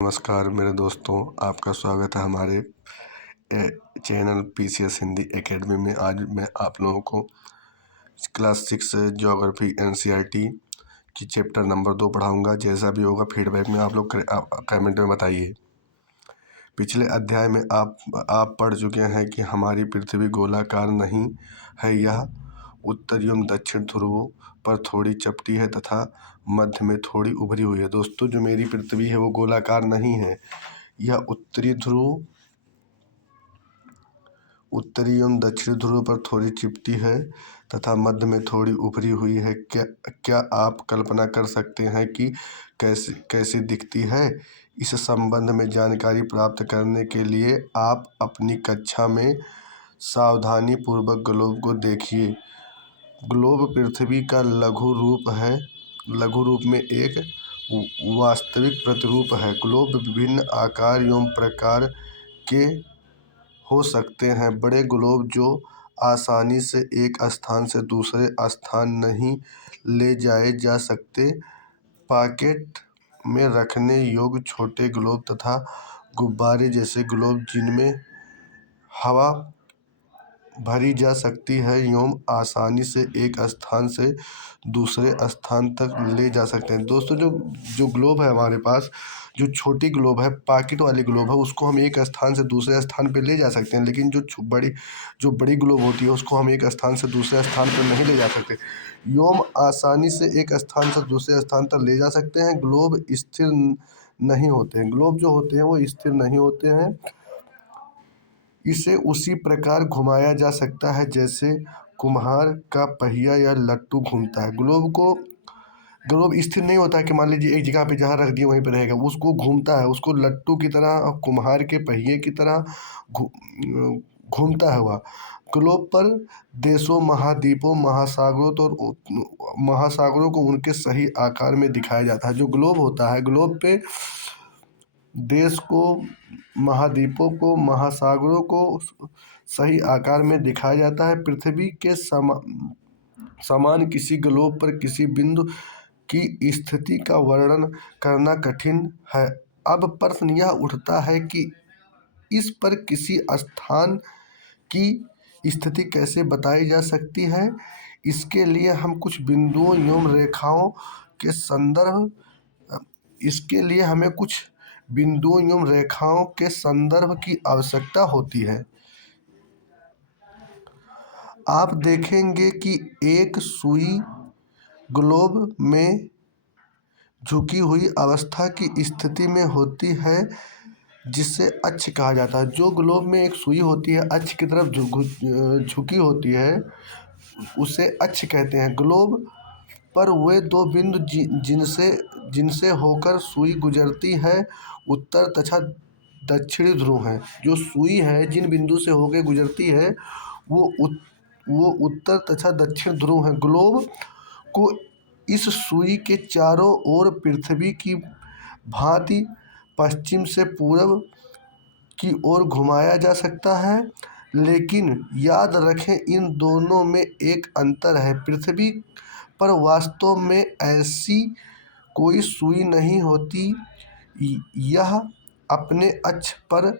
नमस्कार मेरे दोस्तों, आपका स्वागत है हमारे चैनल पीसीएस हिंदी एकेडमी में। आज मैं आप लोगों को क्लास 6 ज्योग्राफी एनसीईआरटी की चैप्टर नंबर 2 पढ़ाऊंगा। जैसा भी होगा फीडबैक में आप लोग कमेंट में बताइए। पिछले अध्याय में आप पढ़ चुके हैं कि हमारी पृथ्वी गोलाकार नहीं है, यह उत्तरी एवं दक्षिण ध्रुवों पर थोड़ी चपटी है तथा मध्य में थोड़ी उभरी हुई है। दोस्तों, जो मेरी पृथ्वी है वो गोलाकार नहीं है, यह उत्तरी एवं दक्षिणी ध्रुव पर थोड़ी चिपटी है तथा मध्य में थोड़ी उभरी हुई है। क्या आप कल्पना कर सकते हैं कि कैसी दिखती है? इस संबंध में जानकारी प्राप्त करने के लिए आप अपनी कक्षा में सावधानी पूर्वक ग्लोब को देखिए। ग्लोब पृथ्वी का लघु रूप है। लघु रूप में एक वास्तविक प्रतिरूप है। ग्लोब विभिन्न आकार एवं प्रकार के हो सकते हैं। बड़े ग्लोब जो आसानी से एक स्थान से दूसरे स्थान नहीं ले जाए जा सकते, पॉकेट में रखने योग्य छोटे ग्लोब तथा गुब्बारे जैसे ग्लोब जिनमें हवा भरी जा सकती है एवं आसानी से एक स्थान से दूसरे स्थान तक ले जा सकते हैं। दोस्तों, जो ग्लोब है हमारे पास, जो छोटी ग्लोब है, पॉकेट वाली ग्लोब है, उसको हम एक स्थान से दूसरे स्थान पे ले जा सकते हैं। लेकिन जो बड़ी ग्लोब होती है उसको हम एक स्थान से दूसरे स्थान पर नहीं ले जा सकते एवं आसानी से एक स्थान से दूसरे स्थान तक ले जा सकते हैं। ग्लोब स्थिर नहीं होते हैं। ग्लोब जो होते हैं वो स्थिर नहीं होते हैं। इसे उसी प्रकार घुमाया जा सकता है जैसे कुम्हार का पहिया या लट्टू घूमता है। ग्लोब स्थिर नहीं होता है कि मान लीजिए एक जगह पे जहाँ रख दिए वहीं पे रहेगा। उसको घूमता है, उसको लट्टू की तरह, कुम्हार के पहिए की तरह घूमता है वह। ग्लोब पर देशों, महाद्वीपों, महासागरों को उनके सही आकार में दिखाया जाता है। जो ग्लोब होता है, ग्लोब पे देश को, महाद्वीपों को, महासागरों को सही आकार में दिखाया जाता है। पृथ्वी के समान किसी ग्लोब पर किसी बिंदु की स्थिति का वर्णन करना कठिन है। अब प्रश्न यह उठता है कि इस पर किसी स्थान की स्थिति कैसे बताई जा सकती है। इसके लिए हमें कुछ बिंदुओं एवं रेखाओं के संदर्भ की आवश्यकता होती है। आप देखेंगे कि एक सुई ग्लोब में झुकी हुई अवस्था की स्थिति में होती है जिसे अक्ष कहा जाता है। जो ग्लोब में एक सुई होती है, अक्ष की तरफ झुकी होती है, उसे अक्ष कहते हैं। ग्लोब पर वे दो बिंदु जिनसे होकर सुई गुजरती है, उत्तर तथा दक्षिणी ध्रुव हैं। जो सुई है जिन बिंदु से होकर गुजरती है वो उत्तर तथा दक्षिण ध्रुव हैं। ग्लोब को इस सुई के चारों ओर पृथ्वी की भांति पश्चिम से पूर्व की ओर घुमाया जा सकता है। लेकिन याद रखें, इन दोनों में एक अंतर है। पृथ्वी पर वास्तव में ऐसी कोई सुई नहीं होती। यह अपने अक्ष पर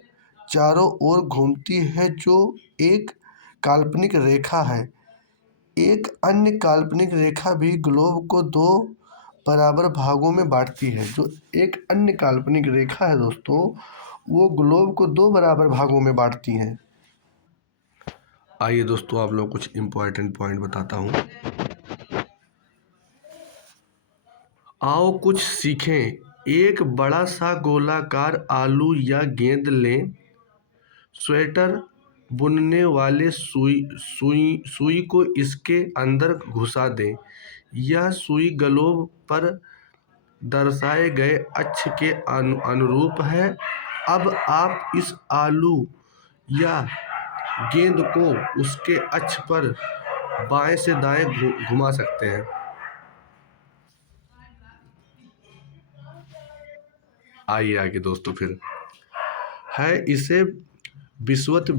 चारों ओर घूमती है, जो एक काल्पनिक रेखा है। एक अन्य काल्पनिक रेखा भी ग्लोब को दो बराबर भागों में बांटती है। जो एक अन्य काल्पनिक रेखा है दोस्तों, वो ग्लोब को दो बराबर भागों में बांटती है। आइए दोस्तों, आप लोग कुछ इम्पोर्टेंट पॉइंट बताता हूँ। आओ कुछ सीखें। एक बड़ा सा गोलाकार आलू या गेंद लें। स्वेटर बुनने वाले सुई को इसके अंदर घुसा दें। यह सुई ग्लोब पर दर्शाए गए अक्ष के अनुरूप है। अब आप इस आलू या गेंद को उसके अक्ष पर बाएं से दाएं घुमा सकते हैं। आइए आगे दोस्तों, फिर है इसे विषुवत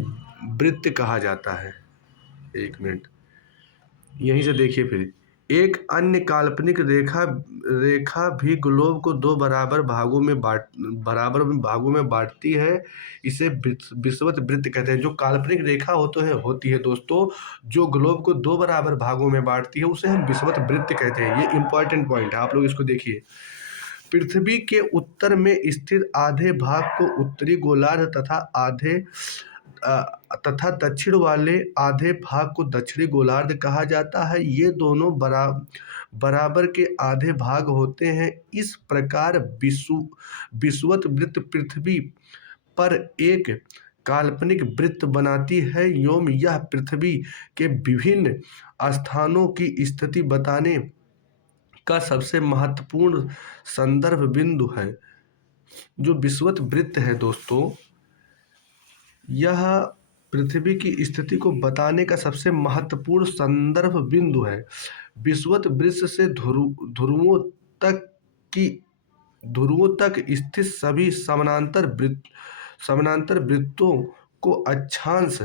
वृत्त कहा जाता है। एक मिनट, यहीं से देखिए फिर। एक अन्य काल्पनिक रेखा रेखा भी ग्लोब को दो बराबर भागों में बांटती है। इसे विषुवत वृत्त कहते हैं। जो काल्पनिक रेखा होती है दोस्तों, जो ग्लोब को दो बराबर भागों में बांटती है, उसे हम विषुवत वृत्त कहते हैं। ये इंपॉर्टेंट पॉइंट है, आप लोग इसको देखिए। पृथ्वी के उत्तर में स्थित आधे भाग को उत्तरी गोलार्ध तथा दक्षिण वाले आधे भाग को दक्षिणी गोलार्ध कहा जाता है। ये दोनों बराबर के आधे भाग होते हैं। इस प्रकार विषुवत वृत्त पृथ्वी पर एक काल्पनिक वृत्त बनाती है एवं यह पृथ्वी के विभिन्न स्थानों की स्थिति बताने का सबसे महत्वपूर्ण संदर्भ बिंदु है। जो विषुवत वृत्त है दोस्तों, यह पृथ्वी की स्थिति को बताने का सबसे महत्वपूर्ण संदर्भ बिंदु है। विषुवत वृत्त से ध्रुवों तक स्थित सभी समानांतर वृत्तों को अक्षांश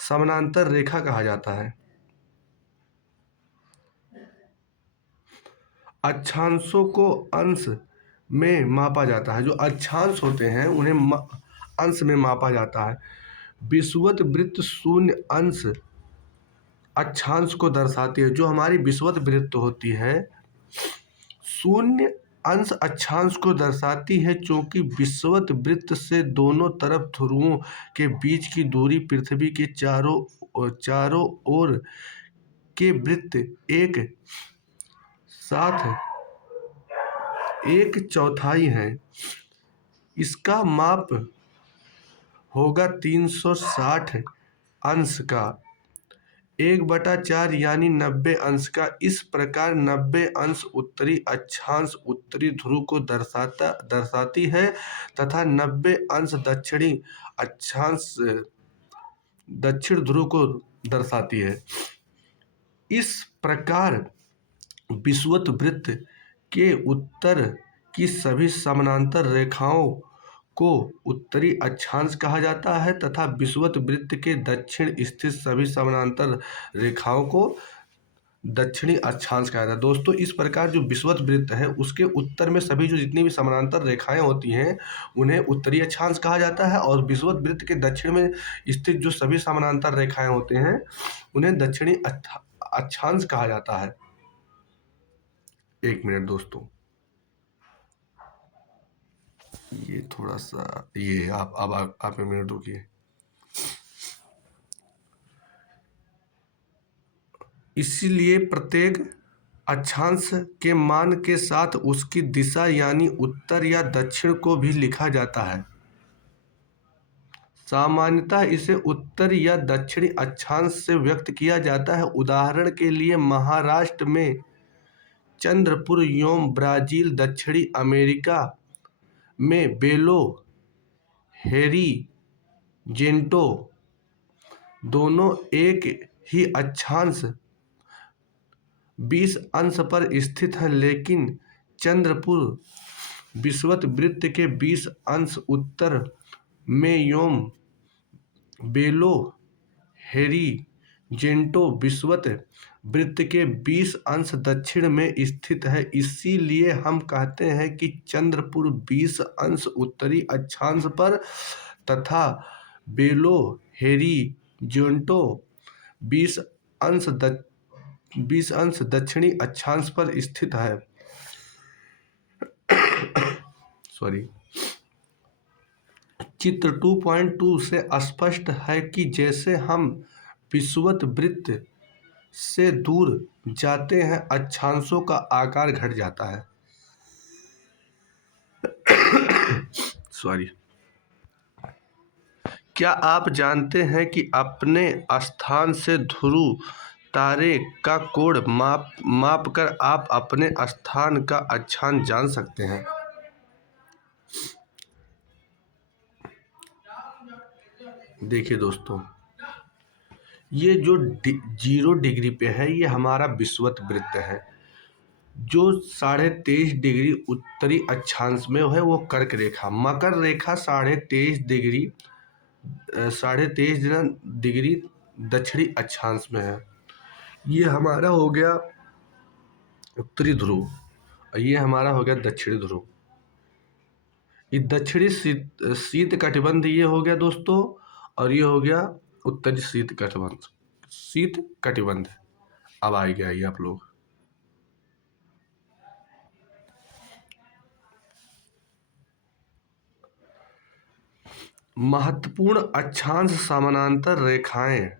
समानांतर रेखा कहा जाता है। अक्षांशों को अंश में मापा जाता है। जो अक्षांश होते हैं उन्हें अंश में मापा जाता है। विषुवत वृत्त शून्य अंश अक्षांश को दर्शाती है। जो हमारी विषुवत वृत्त होती है, शून्य अंश अक्षांश को दर्शाती है, क्योंकि विषुवत वृत्त से दोनों तरफ ध्रुवों के बीच की दूरी पृथ्वी के चारों ओर के वृत्त एक साथ 1/4 है। इसका माप होगा 360 अंश का 1/4 यानी 90 अंश का। इस प्रकार 90 अंश उत्तरी अक्षांश उत्तरी ध्रुव को दर्शाती है तथा 90 अंश दक्षिणी अक्षांश दक्षिण ध्रुव को दर्शाती है। इस प्रकार विषुवत वृत्त के उत्तर की सभी समानांतर रेखाओं को उत्तरी अक्षांश कहा जाता है तथा विषुवत वृत्त के दक्षिण स्थित सभी समानांतर रेखाओं को दक्षिणी अक्षांश कहा जाता है। दोस्तों, इस प्रकार जो विषुवत वृत्त है उसके उत्तर में सभी जो जितनी भी समानांतर रेखाएं होती हैं उन्हें उत्तरी अक्षांश कहा जाता है, और विषुवत वृत्त के दक्षिण में स्थित जो सभी समानांतर रेखाएं होते हैं उन्हें दक्षिणी अक्षांश कहा जाता है। एक मिनट दोस्तों, ये थोड़ा सा ये आप एक मिनट रुकिए। इसीलिए प्रत्येक अक्षांश के मान के साथ उसकी दिशा यानी उत्तर या दक्षिण को भी लिखा जाता है। सामान्यतः इसे उत्तर या दक्षिणी अक्षांश से व्यक्त किया जाता है। उदाहरण के लिए महाराष्ट्र में चंद्रपुर एवं ब्राजील दक्षिणी अमेरिका में बेलो होरिज़ोंटो दोनों एक ही अक्षांश 20 अंश पर स्थित है, लेकिन चंद्रपुर विषुवत वृत्त के 20 अंश उत्तर में एवं बेलो होरिज़ोंटो विषुवत वृत्त के 20 अंश दक्षिण में स्थित है। इसीलिए हम कहते हैं कि चंद्रपुर 20 अंश उत्तरी अक्षांश पर तथा बेलो होरिज़ोंटो 20 अंश दक्षिणी अक्षांश पर स्थित है। चित्र 2.2 से स्पष्ट है कि जैसे हम विषुवत वृत्त से दूर जाते हैं अक्षांशों का आकार घट जाता है। क्या आप जानते हैं कि अपने स्थान से ध्रुव तारे का कोण माप कर आप अपने स्थान का अक्षांश जान सकते हैं? देखिए दोस्तों, ये जो 0 डिग्री पे है ये हमारा विषुवत वृत्त है। जो 23.5 डिग्री उत्तरी अक्षांश में है वो कर्क रेखा। मकर रेखा 23.5 डिग्री दक्षिणी अक्षांश में है। ये हमारा हो गया उत्तरी ध्रुव, और ये हमारा हो गया दक्षिणी ध्रुव। ये दक्षिणी शीत कटिबंध ये हो गया दोस्तों, और ये हो गया उत्तरी शीत कटिबंध। शीत कटिबंध अब आ गया ये आप लोग। महत्वपूर्ण अक्षांश समानांतर रेखाएं।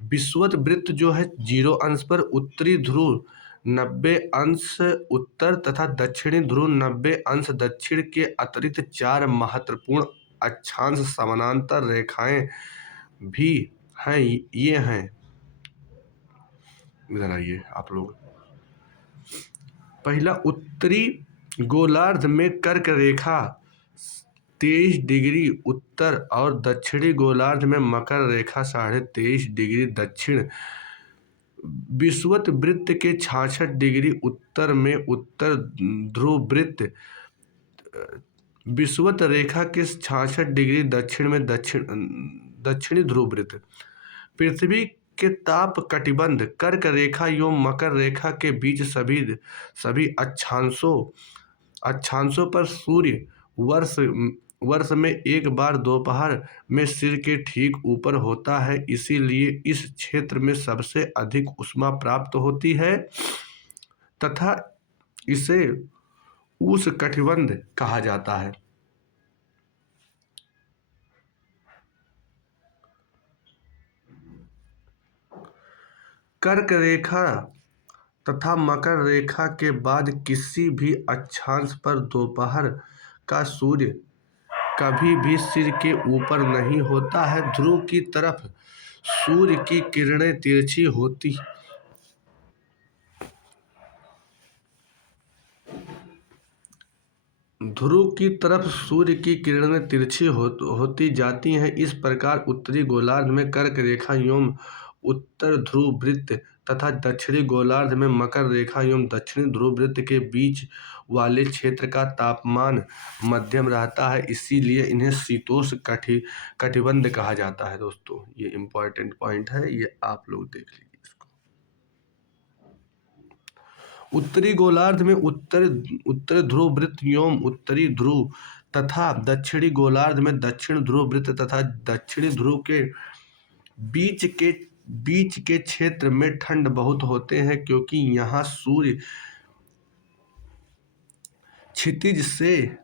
विषुवत वृत्त जो है 0 अंश पर, उत्तरी ध्रुव 90 अंश उत्तर तथा दक्षिणी ध्रुव 90 अंश दक्षिण के अतिरिक्त 4 महत्वपूर्ण अक्षांश समानांतर रेखाएं भी हैं। ये हैं, इधर आइए आप लोग। पहला, उत्तरी गोलार्ध में कर्क रेखा 23 डिग्री उत्तर और दक्षिणी गोलार्ध में मकर रेखा 23.5 डिग्री दक्षिण। विषुवत वृत्त के 66 डिग्री उत्तर में उत्तर ध्रुव वृत्त, विषुवत रेखा के 66 डिग्री दक्षिण में दक्षिणी ध्रुव वृत्त। पृथ्वी के ताप कटिबंध कर्क रेखा एवं मकर रेखा के बीच सभी अक्षांशों पर सूर्य वर्ष में एक बार दोपहर में सिर के ठीक ऊपर होता है, इसीलिए इस क्षेत्र में सबसे अधिक ऊष्मा प्राप्त होती है तथा इसे उष्णकटिबंध कहा जाता है। कर्क रेखा तथा मकर रेखा के बाद किसी भी अक्षांश पर दोपहर का सूर्य कभी भी सिर के ऊपर नहीं होता है। ध्रुव की तरफ सूर्य की किरणें तिरछी होती जाती हैं। इस प्रकार उत्तरी गोलार्ध में कर्क रेखा एवं उत्तर ध्रुव वृत्त तथा दक्षिणी गोलार्ध में मकर रेखा एवं दक्षिणी ध्रुव वृत्त के बीच वाले क्षेत्र का तापमान मध्यम रहता है, इसीलिए इन्हें शीतोष्ण कटिबंध कहा जाता है। दोस्तों ये इंपॉर्टेंट पॉइंट है, ये आप लोग देख लीजिए इसको। उत्तरी गोलार्ध में उत्तर ध्रुव वृत्त एवं उत्तरी ध्रुव तथा दक्षिणी गोलार्ध में दक्षिण ध्रुव वृत्त तथा दक्षिणी ध्रुव के बीच के क्षेत्र में ठंड बहुत होते हैं, क्योंकि यहाँ सूर्य क्षितिज से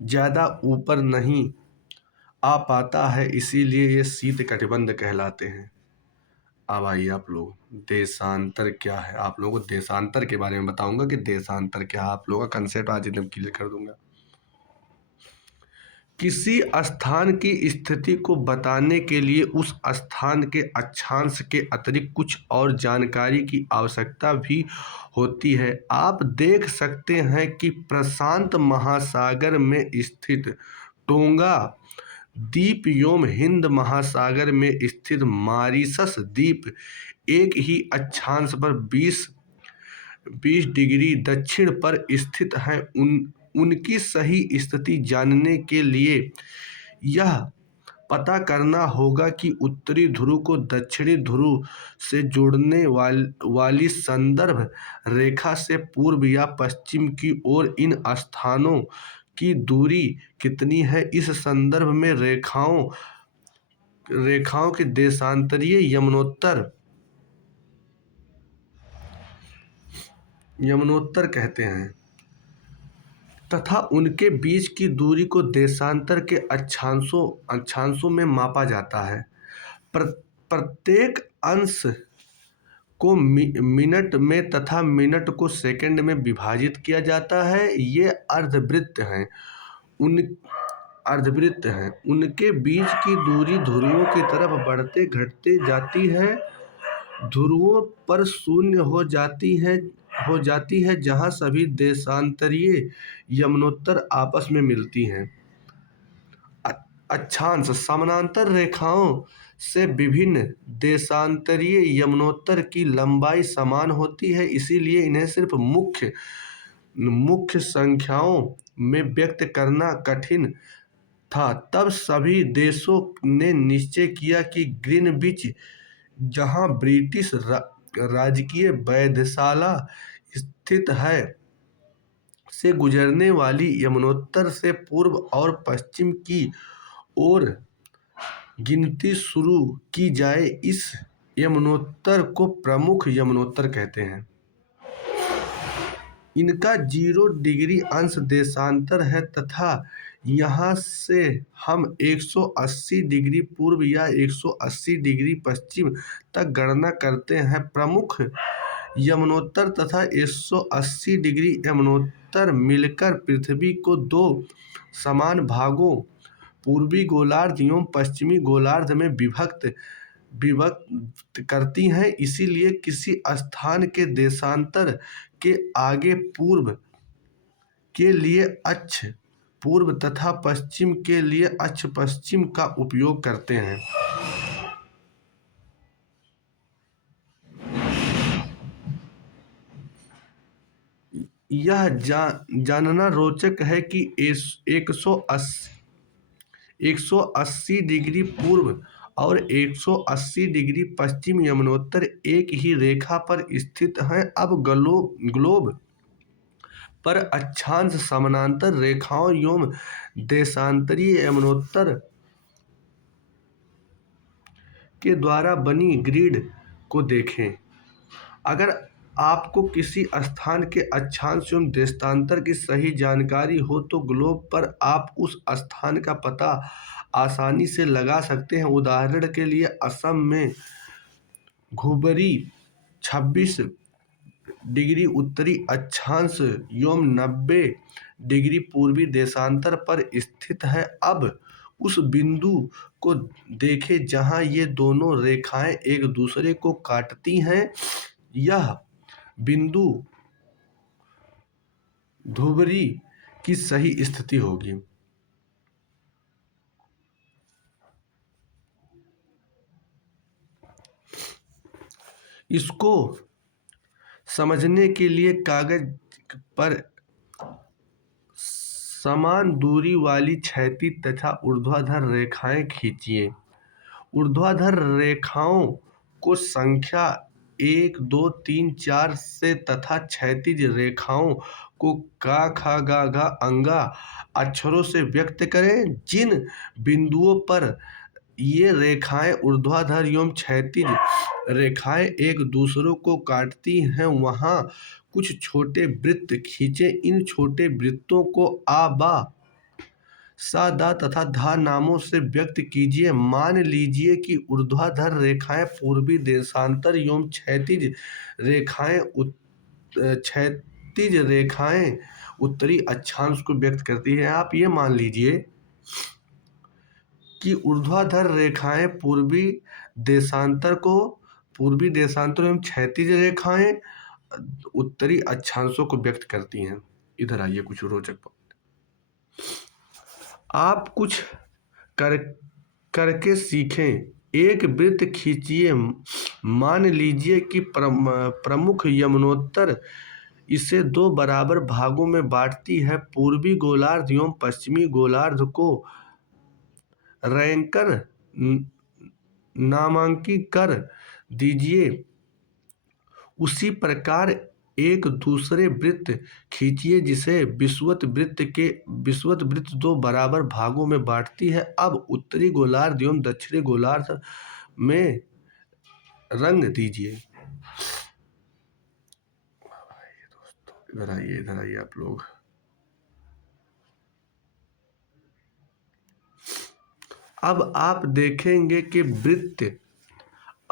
ज्यादा ऊपर नहीं आ पाता है, इसीलिए ये शीत कटिबंध कहलाते हैं। अब आइए आप लोग, देशांतर क्या है। आप लोगों को देशांतर के बारे में बताऊंगा कि देशांतर क्या है। आप लोगों का कंसेप्ट आज एकदम क्लियर कर दूंगा। किसी स्थान की स्थिति को बताने के लिए उस स्थान के अक्षांश के अतिरिक्त कुछ और जानकारी की आवश्यकता भी होती है। आप देख सकते हैं कि प्रशांत महासागर में स्थित टोंगा द्वीप एवं हिंद महासागर में स्थित मॉरीशस द्वीप एक ही अक्षांश पर 20 डिग्री दक्षिण पर स्थित हैं। उनकी सही स्थिति जानने के लिए यह पता करना होगा कि उत्तरी ध्रुव को दक्षिणी ध्रुव से जोड़ने वाली संदर्भ रेखा से पूर्व या पश्चिम की ओर इन स्थानों की दूरी कितनी है। इस संदर्भ में रेखाओं के देशांतरीय यमनोत्तर कहते हैं तथा उनके बीच की दूरी को देशांतर के अक्षांशों में मापा जाता है। प्रत्येक अंश को मिनट में तथा मिनट को सेकंड में विभाजित किया जाता है। ये अर्धवृत्त हैं। उनके बीच की दूरी ध्रुवों की तरफ बढ़ते घटते जाती है। ध्रुवों पर शून्य हो जाती है जहां सभी देशांतरीय यमनोत्तर आपस में मिलती हैं। अक्षांश समानांतर रेखाओं से विभिन्न देशांतरीय यमनोत्तर की लंबाई समान होती है, इसीलिए इन्हें सिर्फ मुख्य संख्याओं में व्यक्त करना कठिन था। तब सभी देशों ने निश्चय किया कि ग्रीनविच, जहां ब्रिटिश राजकीय वेधशाला स्थित है से गुजरने वाली यमुनोत्तर से पूर्व और पश्चिम की ओर गिनती शुरू की जाए, इस यमुनोत्तर को प्रमुख यमुनोत्तर कहते हैं। इनका 0 डिग्री अंश देशांतर है तथा यहाँ से हम 180 डिग्री पूर्व या 180 डिग्री पश्चिम तक गणना करते हैं। प्रमुख यमुनोत्तर तथा 180 डिग्री यमुनोत्तर मिलकर पृथ्वी को 2 समान भागों, पूर्वी गोलार्ध एवं पश्चिमी गोलार्ध में विभक्त करती हैं। इसीलिए किसी स्थान के देशांतर के आगे पूर्व के लिए अक्ष पूर्व तथा पश्चिम के लिए अक्ष पश्चिम का उपयोग करते हैं। यह जानना रोचक है कि 180 डिग्री पूर्व और 180 डिग्री पश्चिम यमुनोत्तर एक ही रेखा पर स्थित हैं। अब ग्लोब पर अक्षांश समानांतर रेखाओं एवं देशांतरीय यमुनोत्तर के द्वारा बनी ग्रिड को देखें। अगर आपको किसी स्थान के अक्षांश एवं देशांतर की सही जानकारी हो तो ग्लोब पर आप उस स्थान का पता आसानी से लगा सकते हैं। उदाहरण के लिए असम में धुबरी 26 डिग्री उत्तरी अक्षांश एवं 90 डिग्री पूर्वी देशांतर पर स्थित है। अब उस बिंदु को देखें जहां ये दोनों रेखाएं एक दूसरे को काटती हैं। यह बिंदु धुबरी की सही स्थिति होगी। इसको समझने के लिए कागज पर समान दूरी वाली क्षैतिज तथा ऊर्ध्वाधर रेखाएं खींचिए। ऊर्ध्वाधर रेखाओं को संख्या 1, 2, 3, 4 से तथा क्षैतिज रेखाओं को का, खा, गा, घा, अंगा अक्षरों से व्यक्त करें। जिन बिंदुओं पर ये रेखाएं ऊर्ध्वाधर एवं क्षैतिज रेखाएं एक दूसरे को काटती हैं वहां कुछ छोटे वृत्त खींचे। इन छोटे वृत्तों को आ, बा, सा, दा तथा धा नामों से व्यक्त कीजिए। मान लीजिए कि ऊर्ध्वाधर रेखाएं पूर्वी देशांतर एवं क्षैतिज रेखाएं उत्तरी अक्षांश को व्यक्त करती है। आप ये मान लीजिए कि ऊर्ध्वाधर रेखाएं पूर्वी देशांतर एवं क्षैतिज रेखाएं उत्तरी अक्षांशों को व्यक्त करती हैं। इधर आइए, कुछ रोचक बात आप कुछ करके सीखें। एक वृत्त खींचिए। मान लीजिए कि प्रमुख यमुनोत्तर इसे 2 बराबर भागों में बांटती है। पूर्वी गोलार्ध एवं पश्चिमी गोलार्ध को रैंकर नामांकित कर दीजिए। उसी प्रकार एक दूसरे वृत्त खींचिए जिसे विषुवत वृत्त 2 बराबर भागों में बांटती है। अब उत्तरी गोलार्ध एवं दक्षिणी गोलार्ध में रंग दीजिए। इधर आइए आप लोग। अब आप देखेंगे कि वृत्त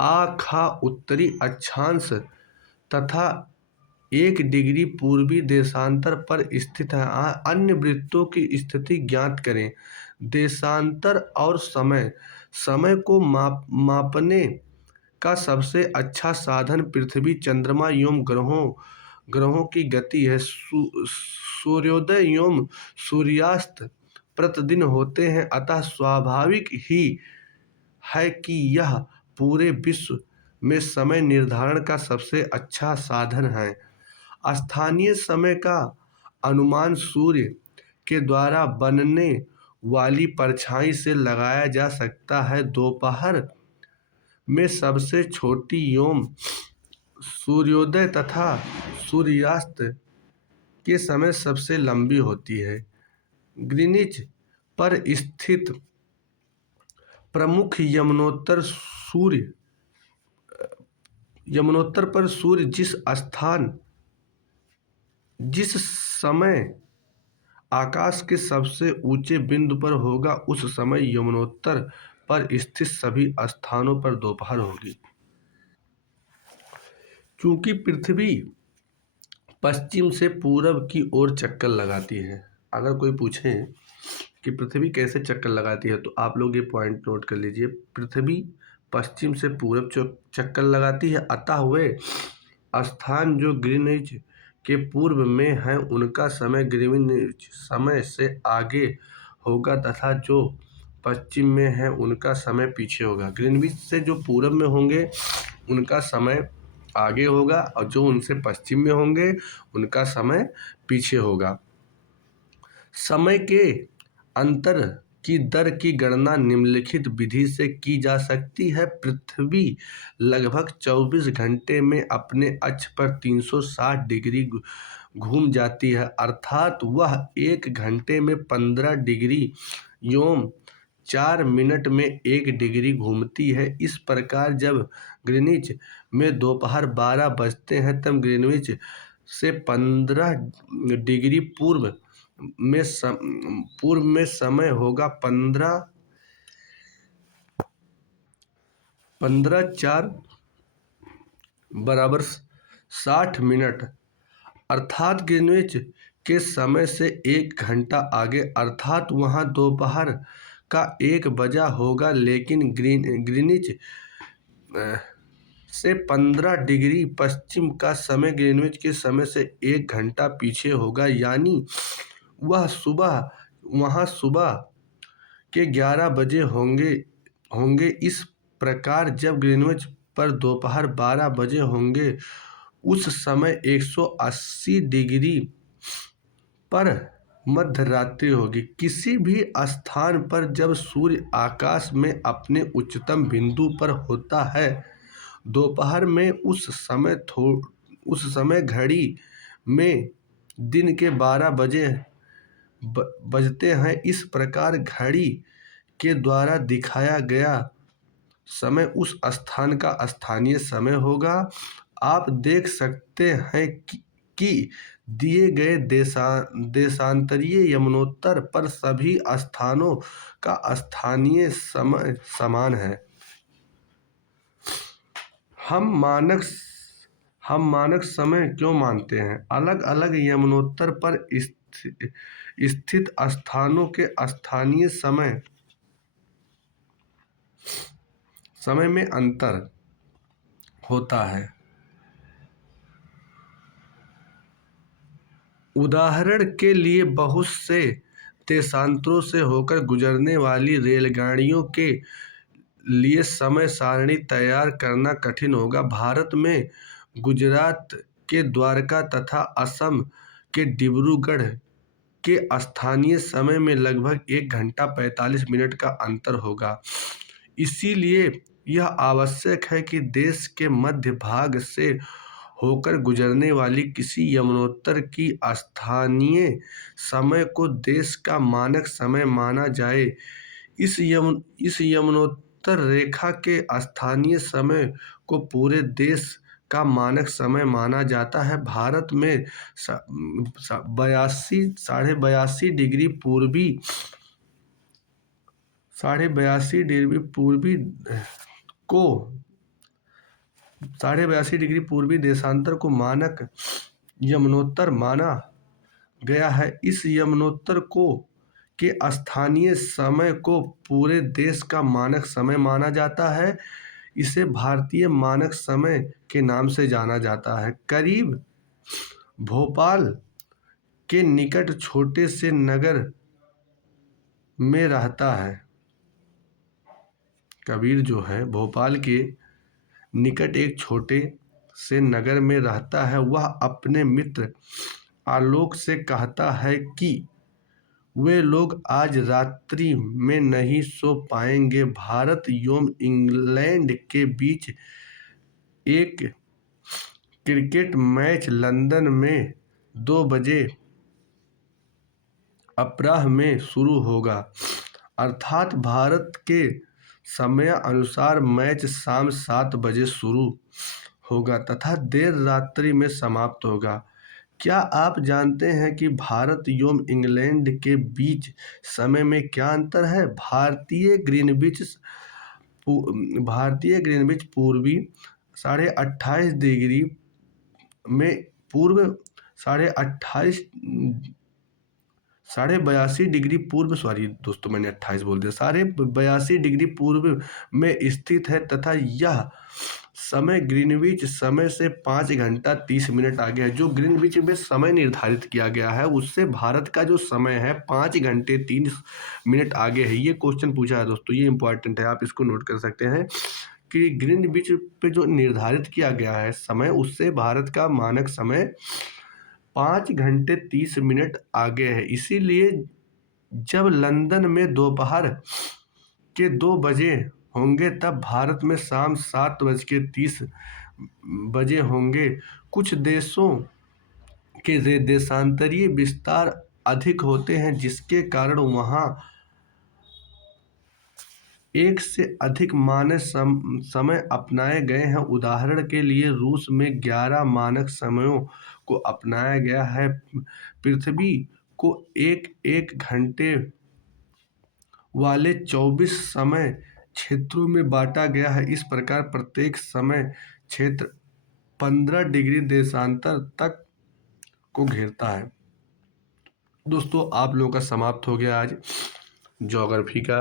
आ, खा उत्तरी अक्षांश तथा 1 डिग्री पूर्वी देशांतर पर स्थित है। अन्य वृत्तों की स्थिति ज्ञात करें। देशांतर और समय को मापने का सबसे अच्छा साधन पृथ्वी, चंद्रमा एवं ग्रहों की गति है। सूर्योदय एवं सूर्यास्त प्रतिदिन होते हैं, अतः स्वाभाविक ही है कि यह पूरे विश्व में समय निर्धारण का सबसे अच्छा साधन है। स्थानीय समय का अनुमान सूर्य के द्वारा बनने वाली परछाई से लगाया जा सकता है। दोपहर में सबसे छोटी एवं सूर्योदय तथा सूर्यास्त के समय सबसे लंबी होती है। ग्रीनिच पर स्थित प्रमुख यमुनोत्तर पर सूर्य जिस समय आकाश के सबसे ऊंचे बिंदु पर होगा उस समय यमुनोत्तर पर स्थित सभी स्थानों पर दोपहर होगी। चूंकि पृथ्वी पश्चिम से पूरब की ओर चक्कर लगाती है, अगर कोई पूछे कि पृथ्वी कैसे चक्कर लगाती है तो आप लोग ये पॉइंट नोट कर लीजिए। पृथ्वी पश्चिम से पूरब चक्कर लगाती है, अतः वे स्थान जो ग्रीनिच के पूर्व में हैं उनका समय ग्रीनिच समय से आगे होगा तथा जो पश्चिम में है उनका समय पीछे होगा। ग्रीनिच से जो पूरब में होंगे उनका समय आगे होगा और जो उनसे पश्चिम में होंगे उनका समय पीछे होगा। समय के अंतर की दर की गणना निम्नलिखित विधि से की जा सकती है। पृथ्वी लगभग 24 घंटे में अपने अक्ष पर 360 डिग्री घूम जाती है, अर्थात वह 1 घंटे में 15 डिग्री एवं 4 मिनट में 1 डिग्री घूमती है। इस प्रकार जब ग्रीनिच में दोपहर 12 बजते हैं तब ग्रीनिच से 15 डिग्री पूर्व में समय होगा 15 4 बराबर 60 मिनट, अर्थात ग्रीनिच के समय से 1 घंटा आगे, अर्थात वहाँ दोपहर का 1 बजा होगा, लेकिन ग्रीनिच से 15 डिग्री पश्चिम का समय ग्रीनिच के समय से 1 घंटा पीछे होगा, यानी वहाँ सुबह के 11 बजे होंगे। इस प्रकार जब ग्रीनिच पर दोपहर 12 बजे होंगे उस समय 180 डिग्री पर मध्य रात्रि होगी। किसी भी स्थान पर जब सूर्य आकाश में अपने उच्चतम बिंदु पर होता है दोपहर में उस समय घड़ी में दिन के 12 बजते हैं। इस प्रकार घड़ी के द्वारा दिखाया गया समय उस स्थान का स्थानीय समय होगा। आप देख सकते हैं कि दिए गए देशांतरीय यमुनोत्तर पर सभी स्थानों का स्थानीय समय समान है। हम मानक समय क्यों मानते हैं? अलग अलग यमुनोत्तर पर स्थित स्थानों के स्थानीय समय में अंतर होता है। उदाहरण के लिए बहुत से देशांतरों से होकर गुजरने वाली रेलगाड़ियों के लिए समय सारणी तैयार करना कठिन होगा। भारत में गुजरात के द्वारका तथा असम के डिब्रूगढ़ के स्थानीय समय में लगभग 1 घंटा 45 मिनट का अंतर होगा। इसीलिए यह आवश्यक है कि देश के मध्य भाग से होकर गुजरने वाली किसी यमुनोत्तर की स्थानीय समय को देश का मानक समय माना जाए। इस यमुनोत्तर रेखा के स्थानीय समय को पूरे देश का मानक समय माना जाता है। भारत में 82.5 डिग्री पूर्वी देशांतर को मानक यमुनोत्तर माना गया है। इस यमुनोत्तर के स्थानीय समय को पूरे देश का मानक समय माना जाता है। इसे भारतीय मानक समय के नाम से जाना जाता है। करीब भोपाल के निकट छोटे से नगर में रहता है। कबीर जो है भोपाल के निकट एक छोटे से नगर में रहता है। वह अपने मित्र आलोक से कहता है कि वे लोग आज रात्रि में नहीं सो पाएंगे। भारत एवं इंग्लैंड के बीच एक क्रिकेट मैच लंदन में 2 बजे अपराह्न में शुरू होगा, अर्थात भारत के समय अनुसार मैच शाम 7 बजे शुरू होगा तथा देर रात्रि में समाप्त होगा। क्या आप जानते हैं कि भारत एवं इंग्लैंड के बीच समय में क्या अंतर है? भारतीय ग्रीनविच पूर्वी 28.5 डिग्री में पूर्व 28.5 82 डिग्री पूर्व, सॉरी दोस्तों मैंने 28 बोल दिया, 82 डिग्री पूर्व में स्थित है तथा यह समय ग्रीनविच समय से 5 घंटा 30 मिनट आगे है। जो ग्रीनविच में समय निर्धारित किया गया है उससे भारत का जो समय है 5 घंटे 30 मिनट आगे है। ये क्वेश्चन पूछा है दोस्तों, ये इंपॉर्टेंट है, आप इसको नोट कर सकते हैं कि ग्रीनविच पे जो निर्धारित किया गया है समय, उससे भारत का मानक समय 5 घंटे 30 मिनट आगे है। इसीलिए जब लंदन में दोपहर के 2 बजे होंगे तब भारत में शाम 7:30 बजे होंगे। कुछ देशों के देशांतरीय विस्तार अधिक होते हैं जिसके कारण वहाँ एक से अधिक मानक समय अपनाए गए हैं। उदाहरण के लिए रूस में 11 मानक समयों को अपनाया गया है। पृथ्वी को एक घंटे वाले 24 समय क्षेत्रों में बांटा गया है। इस प्रकार प्रत्येक समय क्षेत्र 15 डिग्री देशांतर तक को घेरता है। दोस्तों आप लोगों का समाप्त हो गया आज ज्योग्राफी का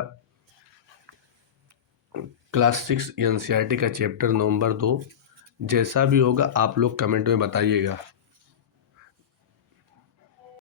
क्लास 6 NCERT का चैप्टर नंबर 2। जैसा भी होगा आप लोग कमेंट में बताइएगा।